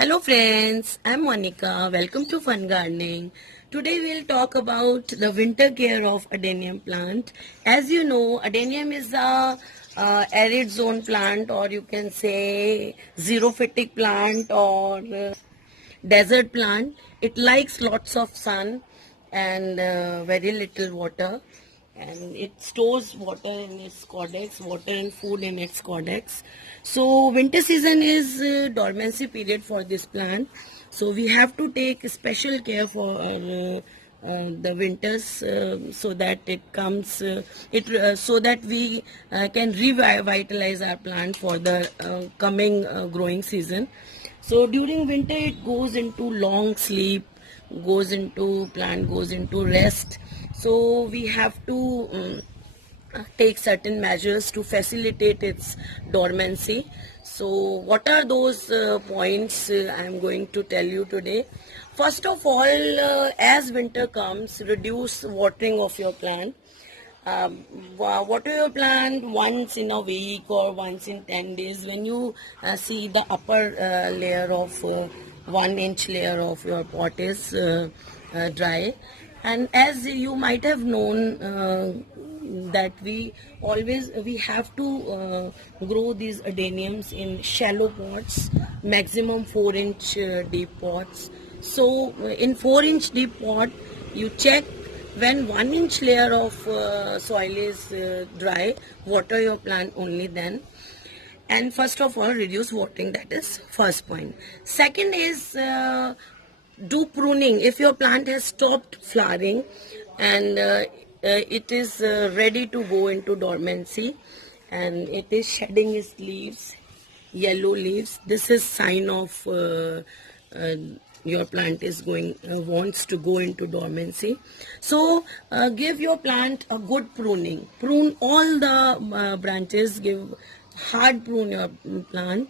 Hello friends, I'm Monica. Welcome to Fun Gardening. Today we'll talk about the winter care of Adenium plant. As you know, Adenium is a arid zone plant, or you can say xerophytic plant, or desert plant. It likes lots of sun and very little water, and it stores water in its cortex, water and food in its cortex. So winter season is dormancy period for this plant, so we have to take special care for the winters, so that it comes so that we can revitalize our plant for the coming growing season. So during winter it goes into long sleep, plant goes into rest. So we have to take certain measures to facilitate its dormancy. So what are those points I am going to tell you today? First of all, as winter comes, reduce watering of your plant. Water your plant once in a week or once in 10 days when you see the upper layer of 1 inch layer of your pot is dry. And as you might have known, that we have to grow these adeniums in shallow pots, maximum 4-inch deep pots. So in 4-inch deep pot, you check when 1-inch layer of soil is dry, water your plant only then. And first of all, reduce watering. That is first point. Second is do pruning. If your plant has stopped flowering and it is ready to go into dormancy and it is shedding its leaves, yellow leaves, this is sign of your plant is wants to go into dormancy. So give your plant a good pruning. Prune all the branches. Give hard prune your plant.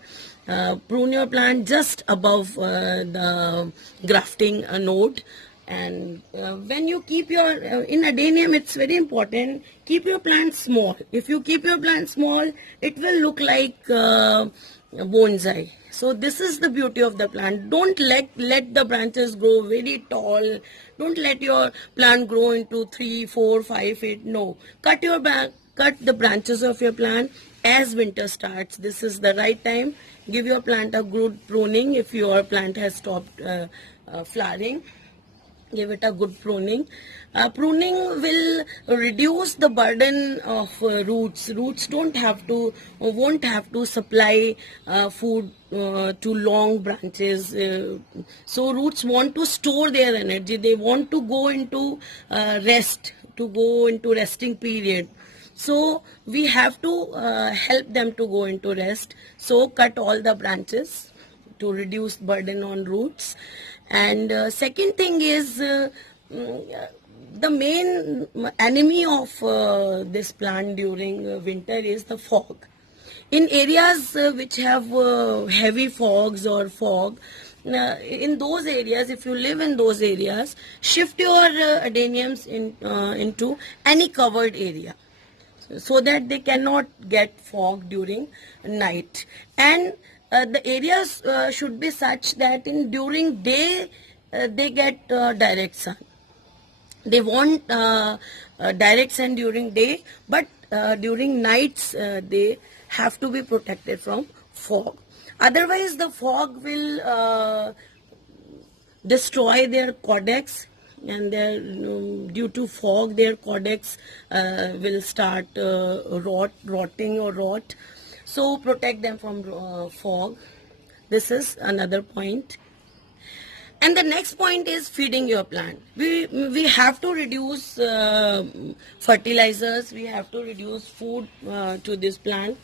Prune your plant just above the grafting node. And when you keep your in adenium, it's very important, keep your plant small. If you keep your plant small, it will look like bonsai. So this is the beauty of the plant. Don't let the branches grow very tall. Don't let your plant grow into 3, 4, 5 feet. No, cut the branches of your plant as winter starts. This is the right time. Give your plant a good pruning. If your plant has stopped flowering, give it a good pruning. Pruning will reduce the burden of roots. Roots won't have to supply food to long branches. So roots want to store their energy. They want to go into resting period. So we have to help them to go into rest. So cut all the branches to reduce burden on roots. And second thing is the main enemy of this plant during winter is the fog. In areas which have heavy fogs or fog, in those areas, if you live in those areas, shift your adeniums into any covered area, so that they cannot get fog during night. And the areas should be such that during day they get direct sun. They want direct sun during day, but during nights they have to be protected from fog. Otherwise the fog will destroy their cortex, and due to fog their cortex will start rotting or rot. So protect them from fog. This is another point. And the next point is feeding your plant. We have to reduce fertilizers. We have to reduce food to this plant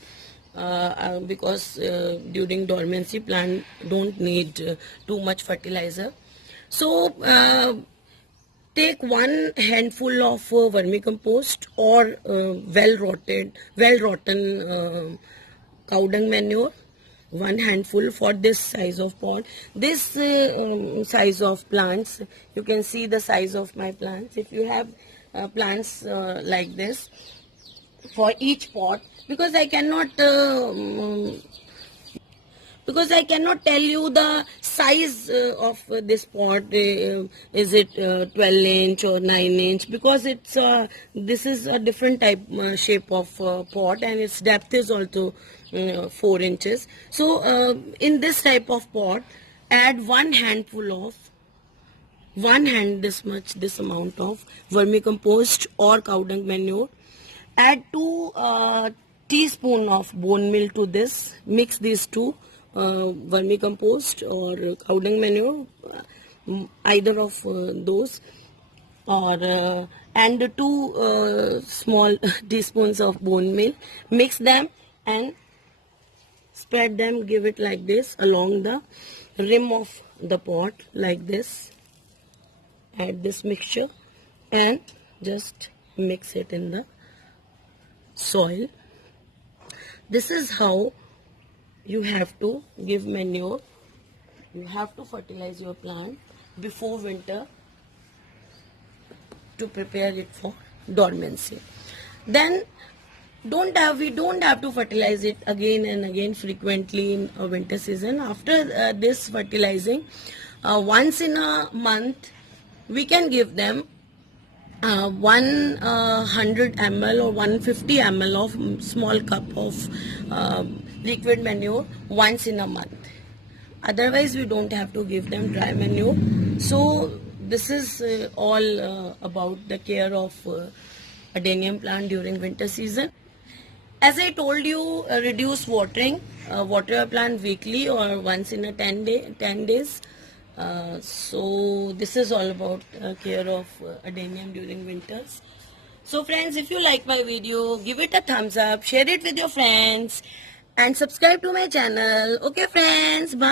because during dormancy plant don't need too much fertilizer. So take 1 handful of vermicompost or well rotten cow dung manure. 1 handful for this size of pot. This size of plants, you can see the size of my plants. If you have plants like this, for each pot, because I cannot because I cannot tell you the size of this pot. Is it 12 inch or 9 inch? Because it's this is a different type shape of pot, and its depth is also 4 inches. So in this type of pot, add one handful of this amount of vermicompost or cow dung manure. Add 2 teaspoon of bone meal to this. Mix these two, vermicompost or cow dung manure, either of those, or and 2 small teaspoons of bone meal. Mix them and spread them. Give it like this along the rim of the pot, like this. Add this mixture and just mix it in the soil. This is how you have to give manure. You have to fertilize your plant before winter to prepare it for dormancy. Then we don't have to fertilize it again and again frequently in a winter season. After this fertilizing, once in a month, we can give them 100 ml or 150 ml of small cup of liquid manure once in a month. Otherwise, we don't have to give them dry manure. So this is all about the care of adenium plant during winter season. As I told you, reduce watering. Water your plant weekly or once in a 10 days. So this is all about care of adenium during winters. So friends, if you like my video, give it a thumbs up, share it with your friends, and subscribe to my channel. Okay friends, bye.